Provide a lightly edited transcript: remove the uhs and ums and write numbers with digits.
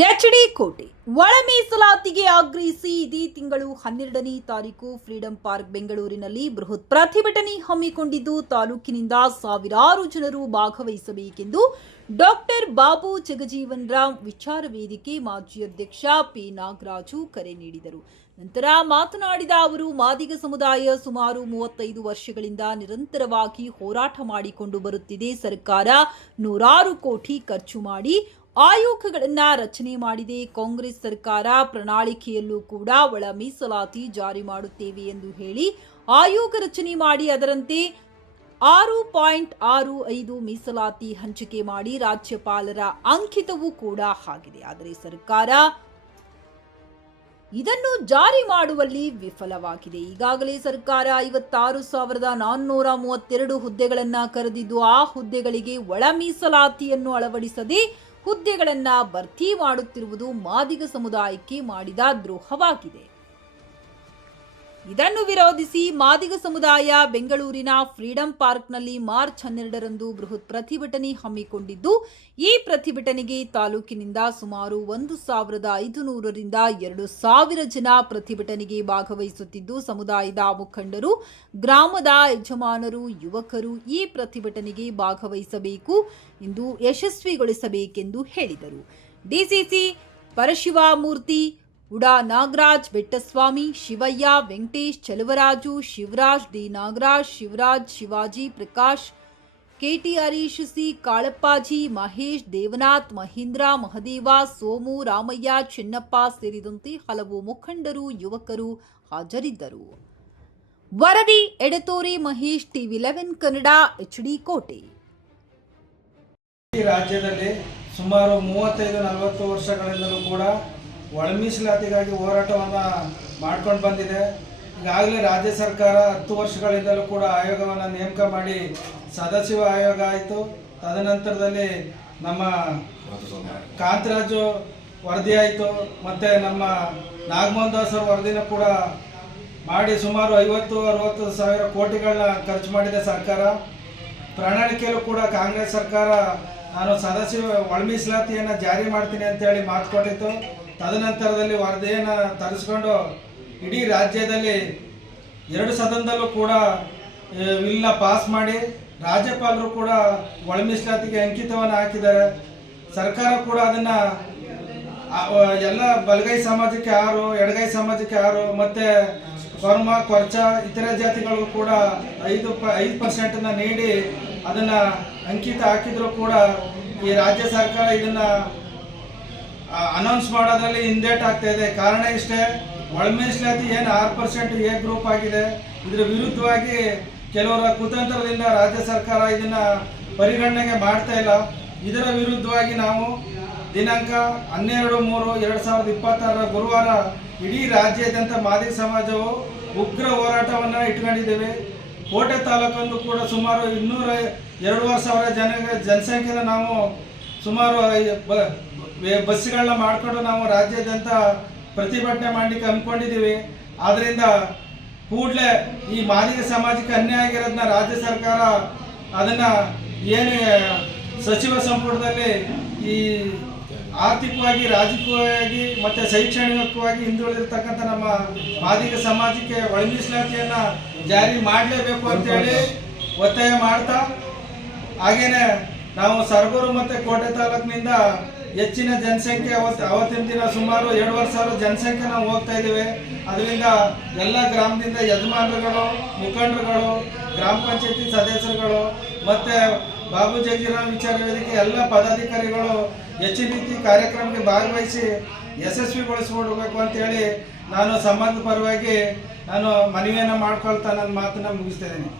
HD ಕೋಟೆ ಒಳ ಮೀಸಲಾತಿಗೆ ಆಗ್ರಹಿಸಿ ಇದೇ ತಿಂಗಳು 12ನೇ ತಾರೀಕು ಫ್ರೀಡಂ ಪಾರ್ಕ್ ಬೆಂಗಳೂರಿನಲ್ಲಿ ಬೃಹತ್ ಪ್ರತಿಭಟನೆ ಹಮ್ಮಿಕೊಂಡಿದ್ದು ತಾಲೂಕಿನಿಂದ ಸಾವಿರಾರು ಜನರು ಭಾಗವಹಿಸಬೇಕೆಂದು ಡಾಕ್ಟರ್ ಬಾಬು ಜಗಜೀವನ್ ರಾಮ್ ವಿಚಾರ ವೇದಿಕೆ ಮಾಜಿ ಅಧ್ಯಕ್ಷ ಪಿ ನಾಗರಾಜು ಕರೆ ನೀಡಿದರು. ನಂತರ ಮಾತನಾಡಿದ ಅವರು, ಮಾದಿಗ ಸಮುದಾಯ ಸುಮಾರು 35 ವರ್ಷಗಳಿಂದ ನಿರಂತರವಾಗಿ ಹೋರಾಟ ಮಾಡಿಕೊಂಡು ಬರುತ್ತಿದೆ. ಸರ್ಕಾರ ನೂರಾರು ಕೋಟಿ ಖರ್ಚು ಮಾಡಿ ಆಯೋಗಗಳನ್ನು ರಚನೆ ಮಾಡಿದೆ. ಕಾಂಗ್ರೆಸ್ ಸರ್ಕಾರ ಪ್ರಣಾಳಿಕೆಯಲ್ಲೂ ಕೂಡ ಒಳ ಮೀಸಲಾತಿ ಜಾರಿ ಮಾಡುತ್ತೇವೆ ಎಂದು ಹೇಳಿ ಆಯೋಗ ರಚನೆ ಮಾಡಿ ಅದರಂತೆ 6.65 ಮೀಸಲಾತಿ ಹಂಚಿಕೆ ಮಾಡಿ ರಾಜ್ಯಪಾಲರ ಅಂಕಿತವೂ ಕೂಡ ಆಗಿದೆ. ಆದರೆ ಸರ್ಕಾರ ಇದನ್ನು ಜಾರಿ ಮಾಡುವಲ್ಲಿ ವಿಫಲವಾಗಿದೆ. ಈಗಾಗಲೇ ಸರ್ಕಾರ 56,432 ಹುದ್ದೆಗಳನ್ನು ಕರೆದಿದ್ದು ಆ ಹುದ್ದೆಗಳಿಗೆ ಒಳ ಮೀಸಲಾತಿಯನ್ನು ಅಳವಡಿಸದೆ ಹುದ್ದೆಗಳನ್ನ ಭರ್ತಿ ಮಾಡುತ್ತಿರುವುದು ಮಾದಿಗ ಸಮುದಾಯಕ್ಕೆ ಮಾಡಿದ ದ್ರೋಹವಾಗಿದೆ. ಇದನ್ನು ವಿರೋಧಿಸಿ ಮಾದಿಗ ಸಮುದಾಯ ಬೆಂಗಳೂರಿನ ಫ್ರೀಡಂ ಪಾರ್ಕ್ನಲ್ಲಿ ಮಾರ್ಚ್ 12ರಂದು ಬೃಹತ್ ಪ್ರತಿಭಟನೆ ಹಮ್ಮಿಕೊಂಡಿದ್ದು, ಈ ಪ್ರತಿಭಟನೆಗೆ ತಾಲೂಕಿನಿಂದ ಸುಮಾರು 1,500ರಿಂದ 2,000 ಜನ ಪ್ರತಿಭಟನೆಗೆ ಭಾಗವಹಿಸುತ್ತಿದ್ದು, ಸಮುದಾಯದ ಮುಖಂಡರು, ಗ್ರಾಮದ ಯಜಮಾನರು, ಯುವಕರು ಈ ಪ್ರತಿಭಟನೆಗೆ ಭಾಗವಹಿಸಬೇಕು ಎಂದು ಯಶಸ್ವಿಗೊಳಿಸಬೇಕೆಂದು ಹೇಳಿದರು. DCC Parashivamurthy, UDA Nagaraj, Bettaswamy, Shivaiah, Venkatesh, Chaluvaraju, Shivaraj, D Nagaraj, Shivaraj, Shivaji, Prakash, KT Harish, C Kalappaji, Mahesh, Devanath, Mahendra, Mahadeva, Somu, Ramaiah, Chennappa ಸೇರಿದಂತೆ ಹಲವು ಮುಖಂಡರು, ಯುವಕರು ಹಾಜರಿದ್ದರು. ವರದಿ ಎಡತೋರೆ ಮಹೇಶ್, ಟಿವಿ11 ಕನ್ನಡ, ಎಚ್ಡಿ ಕೋಟೆ. ಈ ರಾಜ್ಯದಲ್ಲಿ ಸುಮಾರು 35-40 ವರ್ಷಗಳಿಂದಲೂ ಕೂಡ ಒಳ ಮೀಸಲಾತಿಗಾಗಿ ಹೋರಾಟವನ್ನು ಮಾಡ್ಕೊಂಡು ಬಂದಿದೆ. ಈಗಾಗಲೇ ರಾಜ್ಯ ಸರ್ಕಾರ 10 ವರ್ಷಗಳಿಂದಲೂ ಕೂಡ ಆಯೋಗವನ್ನು ನೇಮಕ ಮಾಡಿ ಸದಾಶಿವ ಆಯೋಗ ಆಯಿತು. ತದನಂತರದಲ್ಲಿ ನಮ್ಮ ಕಾಂತರಾಜು ವರದಿ ಆಯಿತು, ಮತ್ತು ನಮ್ಮ ನಾಗಮೋಹನ್ ದಾಸ್ ಅವರ ವರದಿನ ಕೂಡ ಮಾಡಿ ಸುಮಾರು 50-60 ಸಾವಿರ ಕೋಟಿಗಳನ್ನ ಖರ್ಚು ಮಾಡಿದೆ ಸರ್ಕಾರ. ಪ್ರಣಾಳಿಕೆಯಲ್ಲೂ ಕೂಡ ಕಾಂಗ್ರೆಸ್ ಸರ್ಕಾರ ನಾನು ಸದಾಶಿವ ಒಳ ಮೀಸಲಾತಿಯನ್ನು ಜಾರಿ ಮಾಡ್ತೀನಿ ಅಂತೇಳಿ ಮಾತು ಕೊಟ್ಟಿತ್ತು. ತದನಂತರದಲ್ಲಿ ವರದಿಯನ್ನು ತರಿಸ್ಕೊಂಡು ಇಡೀ ರಾಜ್ಯದಲ್ಲಿ 2 ಸದನದಲ್ಲೂ ಕೂಡ ವಿಲ್ನ ಪಾಸ್ ಮಾಡಿ ರಾಜ್ಯಪಾಲರು ಕೂಡ ಒಳ ಮೀಸಲಾತಿಗೆ ಅಂಕಿತವನ್ನು ಹಾಕಿದ್ದಾರೆ. ಸರ್ಕಾರ ಕೂಡ ಅದನ್ನು ಎಲ್ಲ ಬಲಗೈ ಸಮಾಜಕ್ಕೆ 6, ಎಡಗೈ ಸಮಾಜಕ್ಕೆ 6 ಮತ್ತು ಕೊರ್ಮ, ಕೊರ್ಚ ಇತರೆ ಜಾತಿಗಳಿಗೂ ಕೂಡ 5% ನೀಡಿ ಅದನ್ನು ಅಂಕಿತ ಹಾಕಿದ್ರು ಕೂಡ ಈ ರಾಜ್ಯ ಸರ್ಕಾರ ಇದನ್ನು ಅನೌನ್ಸ್ ಮಾಡೋದ್ರಲ್ಲಿ ಹಿಂದೇಟ್ ಆಗ್ತಾ ಇದೆ. ಕಾರಣ ಇಷ್ಟೇ, ಒಳ ಮೀಸಲಾತಿ ಏನು 6% ಎ ಗ್ರೂಪ್ ಆಗಿದೆ. ಇದರ ವಿರುದ್ಧವಾಗಿ ಕೆಲವರ ಕುತಂತ್ರದಿಂದ ರಾಜ್ಯ ಸರ್ಕಾರ ಇದನ್ನು ಪರಿಗಣನೆಗೆ ಮಾಡ್ತಾ ಇಲ್ಲ. ಇದರ ವಿರುದ್ಧವಾಗಿ ನಾವು ದಿನಾಂಕ 12/3/2026 ಗುರುವಾರ ಇಡೀ ರಾಜ್ಯಾದ್ಯಂತ ಮಾದಿಗ ಸಮಾಜವು ಉಗ್ರ ಹೋರಾಟವನ್ನು ಇಟ್ಕೊಂಡಿದ್ದೇವೆ. ಕೋಟೆ ತಾಲೂಕಂದು ಕೂಡ ಸುಮಾರು 2,500 ಜನಸಂಖ್ಯೆನ ನಾವು ಸುಮಾರು ಬಸ್ಸುಗಳನ್ನ ಮಾಡಿಕೊಂಡು ನಾವು ರಾಜ್ಯಾದ್ಯಂತ ಪ್ರತಿಭಟನೆ ಮಾಡಲಿಕ್ಕೆ ಹಮ್ಮಿಕೊಂಡಿದ್ದೀವಿ. ಆದ್ದರಿಂದ ಕೂಡಲೇ ಈ ಮಾದಿಗ ಸಮಾಜಕ್ಕೆ ಅನ್ಯಾಯ ಆಗಿರೋದನ್ನ ರಾಜ್ಯ ಸರ್ಕಾರ ಅದನ್ನು ಏನು ಸಚಿವ ಸಂಪುಟದಲ್ಲಿ ಈ ಆರ್ಥಿಕವಾಗಿ, ರಾಜಕೀಯವಾಗಿ ಮತ್ತು ಶೈಕ್ಷಣಿಕವಾಗಿ ಹಿಂದುಳಿದಿರ್ತಕ್ಕಂಥ ನಮ್ಮ ಮಾದಿಗ ಸಮಾಜಕ್ಕೆ ಒಳ ಮೀಸಲಾತಿಯನ್ನು ಜಾರಿ ಮಾಡಲೇಬೇಕು ಅಂತೇಳಿ ಒತ್ತಾಯ ಮಾಡ್ತಾ, ಹಾಗೇನೆ ನಾವು ಸರಗೂರು ಮತ್ತು ಕೋಟೆ ತಾಲೂಕಿನಿಂದ ಹೆಚ್ಚಿನ ಜನಸಂಖ್ಯೆ ಅವತ್ತಿನ ದಿನ ಸುಮಾರು 2,500 ಜನಸಂಖ್ಯೆ ನಾವು ಹೋಗ್ತಾ ಇದ್ದೀವಿ. ಅದರಿಂದ ಎಲ್ಲ ಗ್ರಾಮದಿಂದ ಯಜಮಾನರುಗಳು, ಮುಖಂಡರುಗಳು, ಗ್ರಾಮ ಪಂಚಾಯತಿ ಸದಸ್ಯರುಗಳು ಮತ್ತು ಬಾಬು ಜಗಜೀವನ್ ವಿಚಾರ ವೇದಿಕೆ ಎಲ್ಲ ಪದಾಧಿಕಾರಿಗಳು ಹೆಚ್ಚಿನ ರೀತಿ ಕಾರ್ಯಕ್ರಮಕ್ಕೆ ಭಾಗವಹಿಸಿ ಯಶಸ್ವಿಗೊಳಿಸ್ಕೊಡ್ಬೇಕು ಅಂತೇಳಿ ನಾನು ಸಮಾಜದ ಪರವಾಗಿ ನಾನು ಮನವಿಯನ್ನು ಮಾಡ್ಕೊಳ್ತಾ ನನ್ನ ಮಾತನ್ನು ಮುಗಿಸ್ತಾ ಇದ್ದೀನಿ.